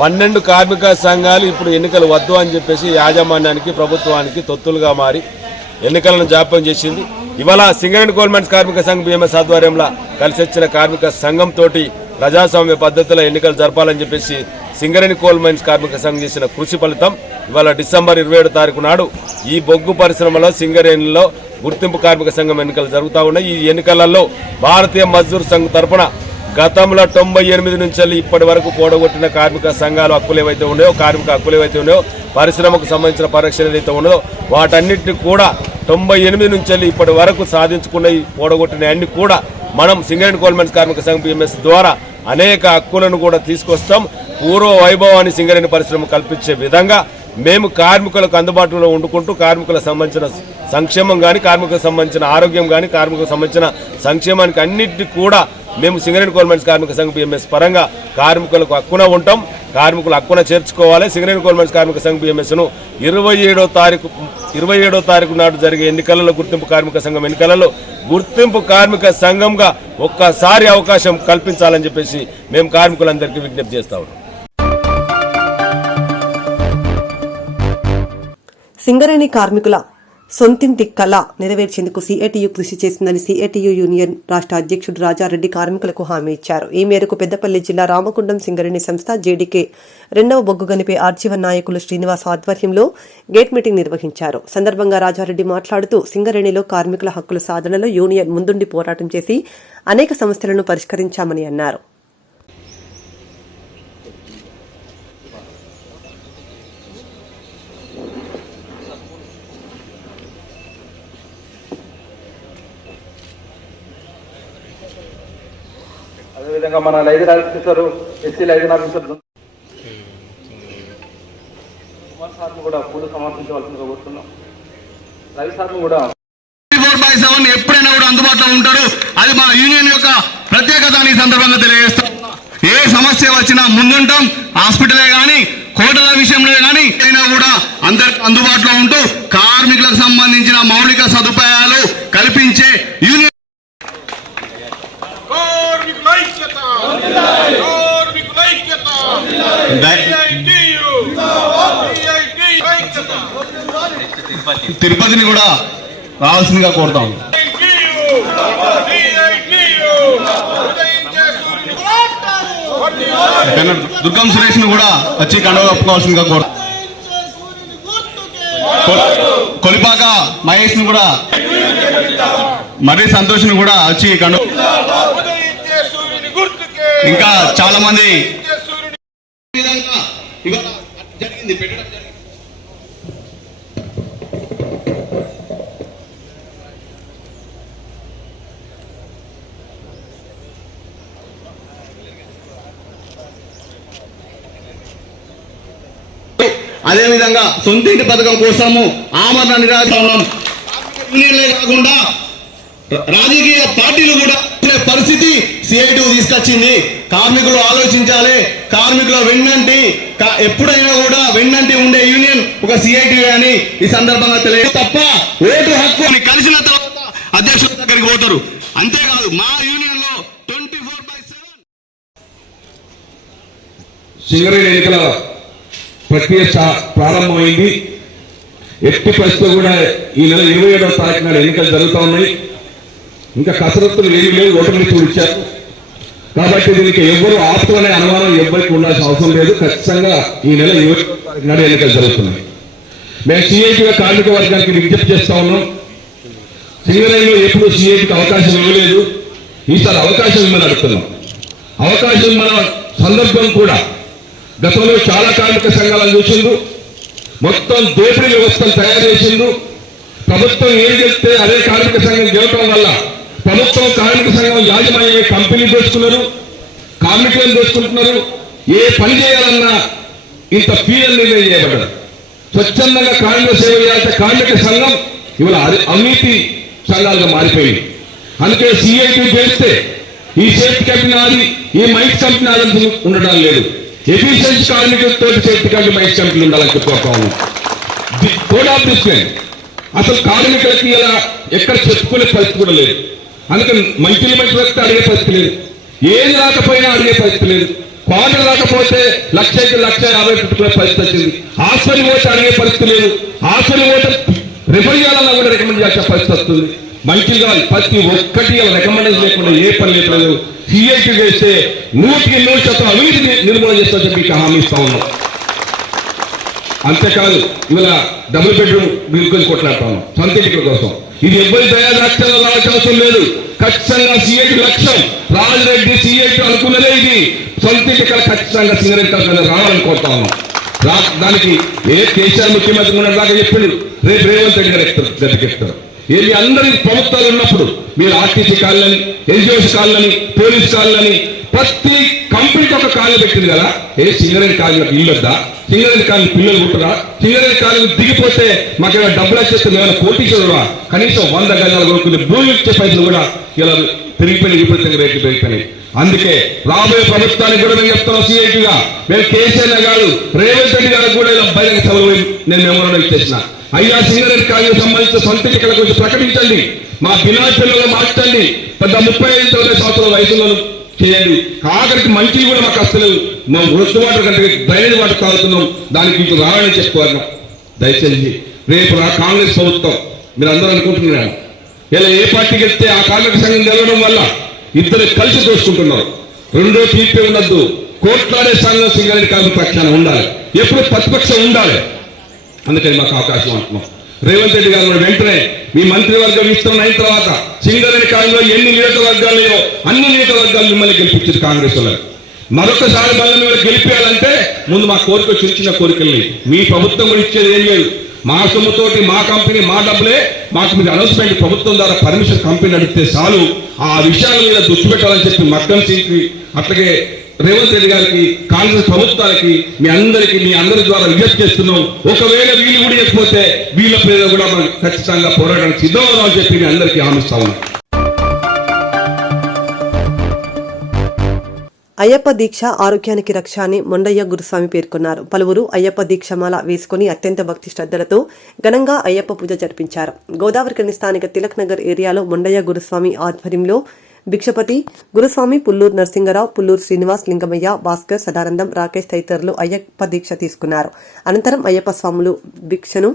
12 కార్మిక సంఘాలు ఇప్పుడు ఎన్నికలు వద్దు అని చెప్పేసి యాజమాన్యానికి, ప్రభుత్వానికి తొత్తులుగా మారి ఎన్నికలను జాప్యం చేసింది. ఇవాళ సింగరేణి కోల్ మైన్స్ కార్మిక సంఘం బీఎంఎస్ ఆధ్వర్యంలో కలిసి వచ్చిన కార్మిక సంఘంతో ప్రజాస్వామ్య పద్ధతిలో ఎన్నికలు జరపాలని చెప్పేసి సింగరేణి కోల్ మైన్స్ కార్మిక సంఘం చేసిన కృషి ఫలితం ఇవాళ డిసెంబర్ 27వ తారీఖు నాడు ఈ బొగ్గు పరిశ్రమలో సింగరేణిలో గుర్తింపు కార్మిక సంఘం ఎన్నికలు జరుగుతూ ఉన్నాయి. ఈ ఎన్నికలలో భారతీయ మజ్దూర్ సంఘ్ తరఫున గతంలో 98 నుంచి ఇప్పటి వరకు పోడగొట్టిన కార్మిక సంఘాలు హక్కులు ఏవైతే ఉన్నాయో, కార్మిక హక్కులు ఏవైతే ఉన్నాయో, పరిశ్రమకు సంబంధించిన పరిరక్షణ ఏదైతే ఉన్నదో వాటన్నిటిని కూడా 98 నుంచి ఇప్పటి వరకు సాధించుకున్న పోడగొట్టిన అన్ని కూడా మనం సింగరేణి కోల్ మైన్స్ కార్మిక సంఘం బీఎంఎస్ ద్వారా అనేక హక్కులను కూడా తీసుకొస్తాం. పూర్వ వైభవాన్ని సింగరేణి పరిశ్రమ కల్పించే విధంగా మేము కార్మికులకు అందుబాటులో ఉండుకుంటూ కార్మికులకు సంబంధించిన సంక్షేమం కానీ, కార్మికులకు సంబంధించిన ఆరోగ్యం కానీ, కార్మికులకు సంబంధించిన సంక్షేమానికి అన్నింటినీ కూడా మేము సింగరేణి కోల్ మైన్స్ కార్మిక సంఘం బీఎంఎస్ పరంగా కార్మికులకు హక్కున ఉంటాం. కార్మికులు హక్కున చేర్చుకోవాలి. సింగరేణి కోల్ మైన్స్ కార్మిక సంఘం బీఎంఎస్ను 27వ తారీఖు నాడు జరిగే ఎన్నికలలో, గుర్తింపు కార్మిక సంఘం ఎన్నికలలో గుర్తింపు కార్మిక సంఘంగా ఒక్కసారి అవకాశం కల్పించాలని చెప్పేసి మేము కార్మికులందరికీ విజ్ఞప్తి చేస్తా ఉన్నాం. సింగరేణి కార్మికుల సొంతింటి కళ నెరవేర్చేందుకు సిఐటియు కృషి చేసిందని సిఐటియు యూనియన్ రాష్ట్ర అధ్యక్షుడు రాజారెడ్డి కార్మికులకు హామీ ఇచ్చారు. ఈ మేరకు పెద్దపల్లి జిల్లా రామగుండం సింగరేణి సంస్థ జేడీకే 2వ బొగ్గు గనిపై ఆర్జీవన్ నాయకులు శ్రీనివాస్ ఆధ్వర్యంలో గేట్ మీటింగ్ నిర్వహించారు. సందర్భంగా రాజారెడ్డి మాట్లాడుతూ సింగరేణిలో కార్మికుల హక్కుల సాధనలో యూనియన్ ముందుండి పోరాటం చేసి అనేక సమస్యలను పరిష్కరించామని అన్నారు. అదేవిధంగా మన liaison officer, SC liaison officer Kumar సార్ను కూడా పూలు సమర్పించవలసిందిగా కోరుతున్నాం. రవి సార్ను కూడా 24/7 ఎప్పుడైనా కూడా అందుబాటులో ఉంటారు. అది మా యూనియన్ యొక్క ప్రత్యేకత ఈ సందర్భంగా తెలియజేస్తాం. ఏ సమస్య వచ్చినా ముందుంటాం. హాస్పిటలే కానీ కోటల విషయంలో కానీ అయినా కూడా అందరికి అందుబాటులో ఉంటూ కార్మికులకు సంబంధించిన మౌలిక సదుపాయాలు కల్పించే యూనియన్. తిరుపతిని కూడా రావాల్సిందిగా కోరుతాం. దుర్గం సురేష్ ను కూడా వచ్చి కండువ కప్పుకోవాల్సిందిగా కోరుతాం. కొలిపాక మహేష్ ను కూడా మర్రి సంతోష్ ను కూడా వచ్చి కండువ, ఇంకా చాలా మంది జరిగింది పెట్టడం జరిగింది. అదేవిధంగా సొంత ఇంటి పథకం కోసము ఆమరణ నిరాకరణ కాకుండా రాజకీయ పార్టీలు కూడా పరిస్థితి సిఐటి తీసుకొచ్చింది. కార్మికులు ఆలోచించాలి. కార్మికుల వెన్నంటి ఎప్పుడైనా కూడా వెన్నంటి ఉండే యూనియన్ ఒక సిఐటి అని ఈ సందర్భంగా తెలియదు. తప్ప ఓటు హక్కు కలిసిన తర్వాత అధ్యక్షుల దగ్గరికి పోతారు. అంతేకాదు మా యూనియన్ లో 24/7 సింగరేణి ఎన్నికల ప్రక్రియ ప్రారంభమైంది. ఎట్టి పరిస్థితులు కూడా ఈ నెల 27వ తారీఖు నాడు ఎన్నికలు జరుగుతూ ఉన్నాయి. ఇంకా కసరత్తులు ఏమీ లేవు. ఓటమి ఇచ్చారు కాబట్టి దీనికి ఎవరు ఆపుతున్న అనుమానం ఎవరికి ఉండాల్సిన అవసరం లేదు. ఖచ్చితంగా ఈ నెల 27వ తారీఖు నాడు ఎన్నికలు జరుగుతున్నాయి. మేము సిఐటిగా కార్మిక వర్గానికి విజ్ఞప్తి చేస్తా ఉన్నాం. సింగరేణిలో ఎప్పుడు సిఐటికి అవకాశం ఇవ్వలేదు. ఈసారి అవకాశం ఇవ్వమని అడుగుతున్నాం. అవకాశం మన సందర్భం కూడా గతంలో చాలా కార్మిక సంఘాలను చూసిండు. మొత్తం దోపిడీ వ్యవస్థను తయారు చేసిండు. ప్రభుత్వం ఏం చెప్తే అదే కార్మిక సంఘం గెలవటం వల్ల ప్రభుత్వం కార్మిక సంఘం యాజమాన్య కంపెనీలు దోచుకున్నారు, కార్మికులను దోచుకుంటున్నారు. ఏ పని చేయాలన్నా ఇంత ఫీజులు నిర్ణయం చేయబడ్డారు. స్వచ్ఛందంగా కార్మిక సేవ చేయాల్సిన కార్మిక సంఘం ఇవాళ అవినీతి సంఘాలుగా మారిపోయింది. అందుకే సిఐటి చేస్తే ఈ సేఫ్టీ కంపెనీ ఆది ఈ మైక్ కంపెనీ ఆది ఉండడం లేదు. ఎఫిషియన్సీ కార్మికులతో సేఫ్టీ కంపెనీ మైక్ కంపెనీలు ఉండాలని చెప్పుకోవాలి. అసలు కార్మికులకి ఇలా ఎక్కడ చెప్పుకునే పరిస్థితి కూడా లేదు. అందుకని మంత్లీ వస్తే అడిగే పరిస్థితి లేదు. ఏది రాకపోయినా అడిగే పరిస్థితి లేదు. క్వార్టర్ రాకపోతే 1,50,000 పెట్టుకునే పరిస్థితి వచ్చింది. హాస్పిటల్ పోతే అడిగే పరిస్థితి లేదు. హాస్పిటల్ పోతే రిఫర్ చేయాలన్నా కూడా రికమెండ్ చేసే పరిస్థితి వస్తుంది. మంచిగా ప్రతి ఒక్కటి రికమెండేషన్ లేకుండా ఏ పని లేదు. సిఐటి చేస్తే 100% అవినీతి నిర్మూలన చేస్తా చెప్పి హామీ ఇస్తా ఉన్నాం. అంతేకాదు ఇవాళ డబుల్ బెడ్రూమ్ గురించి కొట్లాడుతా ఉన్నాం సొంత ఇంటి కోసం. ఇది ఎవరి దయాదాక్షలు రావాల్సిన అవసరం లేదు. ఖచ్చితంగా సిఐటి లక్ష్యం రాజిరెడ్డి సిఐటి అనుకున్నదే ఇది. సొంత ఇంటి ఖచ్చితంగా సింగరేణి కళాశాల రావాలని కోరుతా ఉన్నాం. దానికి ఏ కేసీఆర్ ముఖ్యమంత్రి ఉన్నదాకా చెప్పిండు. రేపు రేవంత్ రెడ్డి గారు గద్దెకెత్తారు. ఏది అందరి ప్రభుత్వాలు ఉన్నప్పుడు మీరు ఆర్టీసీ కాళ్ళని, ఎన్జిఓస్ కాళ్ళని, పోలీస్ కాళ్ళని ప్రతి కంపెనీకి ఒక కాళ్ళు పెట్టింది కదా. ఏ సింగరేణి కాళ్ళకి ఇల్లు వద్దా? సింగరేణి కాళ్ళు పిల్లలు పుట్టరా? సింగరేణి కాళ్ళు దిగిపోతే మాకేమైనా డబ్బులు వచ్చేస్తే ఏమైనా కోటీశ్వరుడా? కనీసం 100 గజాల కొనుక్కుని భూమి ఇచ్చే పైసలు కూడా ఇలా పెరిగిపోయిన విపరీతంగా రేట్లు పెరిగిపోయినాయి. అందుకే రాబోయే ప్రభుత్వానికి కూడా మేము చెప్తాం సిఐటిగా, మేము కేసీఆర్ గారు రేవంత్ రెడ్డి గారు కూడా ఇలా బహిరంగ సభలు నేను మెమోరాండం ఇచ్చేసిన. అయ్యా సింగరేణి కాళ్ళకు సంబంధించిన సొంత ఎన్నికల గురించి ప్రకటించండి. మా బినామీ పిల్లలు మార్చండి. 35-40 సంవత్సరాల వయసులో చేయండి. ఆఖరికి మంచి కూడా మాకు అసలు మా వృద్ధ వాటర్ కంటే డ్రైనేజ్ వాటర్ తాగుతున్నాం. దానికి మీకు రావాలని చెప్పుకోవాలి. దయచేసి రేపు కాంగ్రెస్ ప్రభుత్వం మీరు అందరూ అనుకుంటున్నారు ఇలా ఏ పార్టీకి వెళ్తే ఆ కార్మిక సంఘం గెలవడం వల్ల ఇద్దరు కలిసి దోచుకుంటున్నారు. రెండో తీర్పే ఉండద్దు. కోట్లాడే సంఘం సింగరేణి కార్మిక పక్షాన ఉండాలి. ఎప్పుడు ప్రతిపక్షం ఉండాలి. అందుకని మాకు అవకాశం అంటున్నాం. రేవంత్ రెడ్డి గారు వెంటనే మీ మంత్రివర్గం విస్తరణ అయిన తర్వాత సింగరేణి కాలంలో ఎన్ని నియోజకవర్గాల్లో అన్ని నియోజకవర్గాలు మిమ్మల్ని గెలిపించారు కాంగ్రెస్ వాళ్ళు. మరొకసారి మళ్ళీ మీరు గెలిపేయాలంటే ముందు మా కోరిక చిన్న కోరికల్ని మీ ప్రభుత్వం కూడా ఇచ్చేది ఏం లేదు. మా సొమ్ముతోటి మా కంపెనీ మా డబ్బులే మాకు మీరు అనౌన్స్మెంట్ ప్రభుత్వం ద్వారా పర్మిషన్ కంపెనీ నడిపితే చాలు. ఆ విషయాల మీద దృష్టి పెట్టాలని చెప్పి మగ్గం సీకి అట్లాగే రేవంత్ రెడ్డి గారికి, కాంగ్రెస్ ప్రభుత్వానికి మీ అందరి ద్వారా విజ్ఞప్తి చేస్తున్నాం. ఒకవేళ వీళ్ళు కూడా చెప్పిపోతే వీళ్ళ పేద కూడా మనం ఖచ్చితంగా పోరాటానికి సిద్ధమవుదాం అని చెప్పి మీ అందరికీ హామీస్తా ఉన్నాం. అయ్యప్ప దీక్ష ఆరోగ్యానికి రక్ష అని మొండయ్య గురుస్వామి పేర్కొన్నారు. పలువురు అయ్యప్ప దీక్షమాల వేసుకుని అత్యంత భక్తి శ్రద్ధలతో ఘనంగా అయ్యప్ప పూజ జరిపించారు. గోదావరికని స్థానిక తిలక్ నగర్ ఏరియాలో మొండయ్య గురుస్వామి ఆధ్వర్యంలో భిక్షపతి గురుస్వామి, పుల్లూరు నరసింగరావు, పుల్లూరు శ్రీనివాస్, లింగమయ్య, భాస్కర్, సదానందం, రాకేష్ తదితరులు అయ్యప్ప దీక్ష తీసుకున్నారు. అనంతరం అయ్యప్ప స్వాములు భిక్షను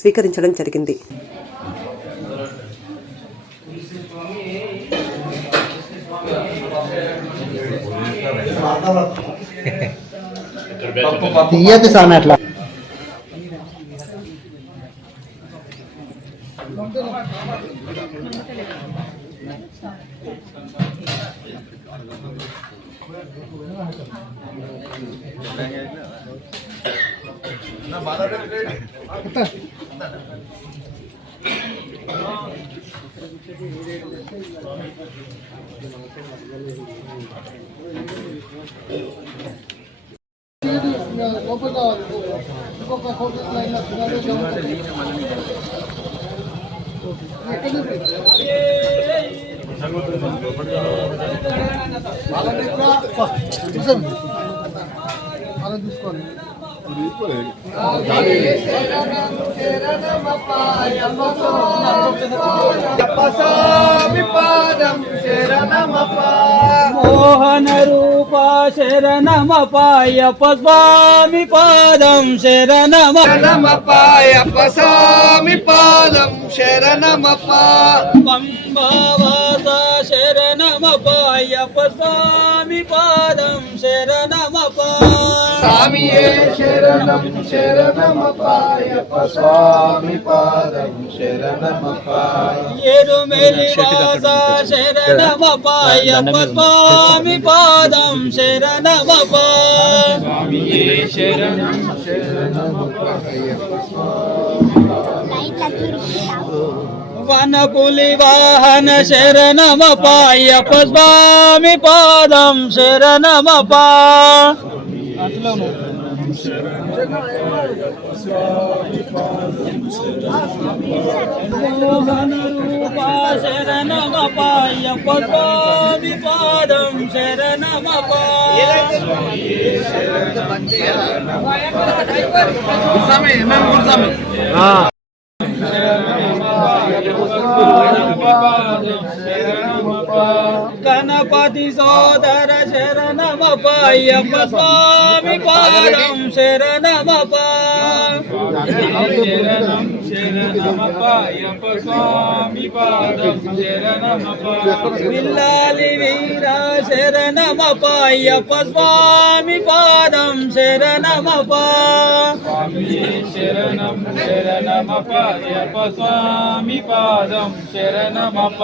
స్వీకరించడం జరిగింది. తీయదు సామె అట్లా మోహన రూప శరణమపాయప్ప స్వామి పాదం శరణమపాయప్ప స్వామి పాదం శరణమప పంబావాస శరణమపాయప్ప స్వామి పాదం శరణమప స్వామియే శరణం శరణమపాయప్ప స్వామి పాదం శరణమప ఎరుమెలి వాస శరణమపాయప్ప స్వామి పాదం శరణమప స్వామియే శరణం శరణమపాయప్ప వనపులి వాహన శరణమపాయప్ప స్వామి పాదం శరణమప మోహన రూప శరణమపాయప్ప స్వామి పాదం శరణమప గణపతి సోదర శరణమపాయప్ప స్వామి పాదం శరణమప శరణమపాయప్ప స్వామి పాదం శరణమప విల్లాలి వీర శరణమపాయప్ప స్వామి పాదం శరణమప శరణం శరణమపాయప్ప స్వామి పాదం శరణమప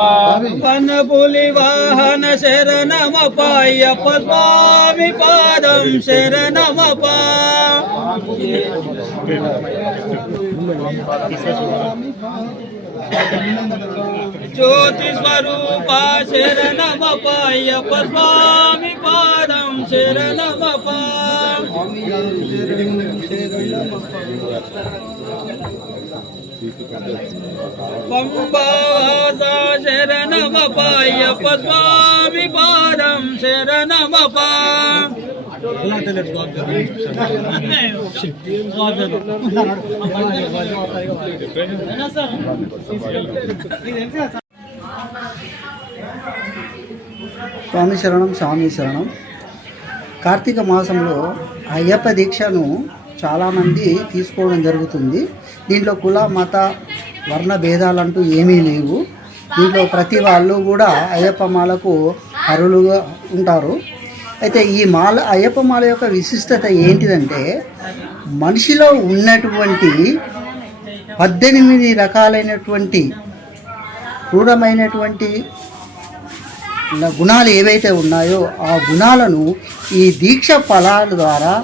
వనపులి వాహన శరణమపాయప్ప స్వామి పాదం శరణమప జ్యోతి స్వరూప శరణమపాయప్ప స్వామి పాదం శరణమప పంబావాస శరణమపాయప్ప స్వామి పాదం శరణమప స్వామి శరణం స్వామి శరణం. కార్తీక మాసంలో అయ్యప్ప దీక్షను చాలామంది తీసుకోవడం జరుగుతుంది. దీంట్లో కుల మత వర్ణ భేదాలంటూ ఏమీ లేవు. దీంట్లో ప్రతి వాళ్ళు కూడా అయ్యప్ప మాలకు అర్హులుగా ఉంటారు. అయితే ఈ మాల అయ్యప్ప మాల యొక్క విశిష్టత ఏంటిదంటే మనిషిలో ఉన్నటువంటి 18 రకాలైనటువంటి క్రూరమైనటువంటి గుణాలు ఏవైతే ఉన్నాయో ఆ గుణాలను ఈ దీక్ష ఫలాల ద్వారా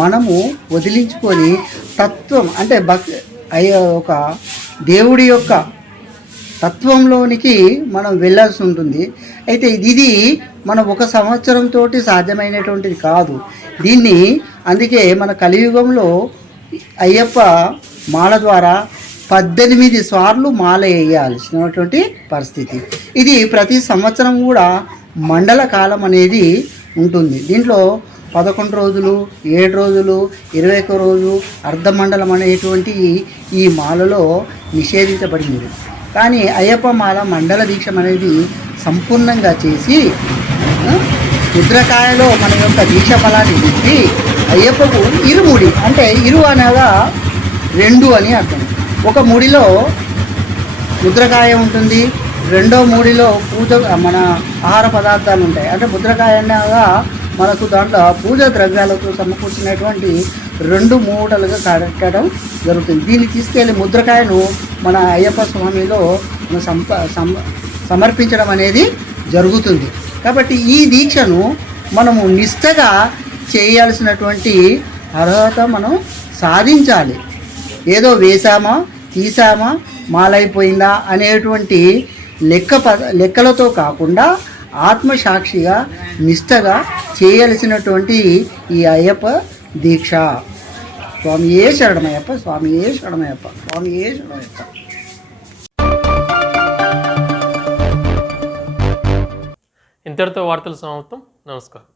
మనము వదిలించుకొని తత్వం అంటే ఒక దేవుడి యొక్క తత్వంలోనికి మనం వెళ్ళాల్సి ఉంటుంది. అయితే ఇది మన ఒక సంవత్సరంతో సాధ్యమైనటువంటిది కాదు. దీన్ని అందుకే మన కలియుగంలో అయ్యప్ప మాల ద్వారా 18 సార్లు మాల వేయాల్సినటువంటి పరిస్థితి. ఇది ప్రతి సంవత్సరం కూడా మండల కాలం అనేది ఉంటుంది. దీంట్లో 11 రోజులు, 7 రోజులు, 21 రోజు అర్ధమండలం అనేటువంటి ఈ మాలలో నిషేధించబడింది. కానీ అయ్యప్ప మాల మండల దీక్ష అనేది సంపూర్ణంగా చేసి ముద్రకాయలో మన యొక్క దీక్ష ఫలాన్ని పెట్టి అయ్యప్పకు ఇరుముడి, అంటే ఇరు అనగా 2 అని అర్థం. ఒక ముడిలో ముద్రకాయ ఉంటుంది, రెండో ముడిలో పూజ మన ఆహార పదార్థాలు ఉంటాయి. అంటే ముద్రకాయ అనగా మనకు దాంట్లో పూజ ద్రవ్యాలతో సమకూర్చినటువంటి 2 మూటలుగా కట్టడం జరుగుతుంది. దీన్ని తీసుకెళ్ళి ముద్రకాయను మన అయ్యప్ప స్వామిలో సమర్పించడం అనేది జరుగుతుంది. కాబట్టి ఈ దీక్షను మనము నిష్ఠగా చేయాల్సినటువంటి అర్హత మనం సాధించాలి. ఏదో వేసామా తీసామా మాలైపోయిందా అనేటువంటి లెక్కలతో కాకుండా ఆత్మసాక్షిగా నిష్ఠగా చేయాల్సినటువంటి ఈ అయ్యప్ప దీక్ష. స్వామియే శరణమయ్యప్ప, స్వామియే శరణమయ్యప్ప, స్వామియే శరణమయ్యప్ప. ఇంతటితో వార్తలు సమాప్తం. నమస్కారం.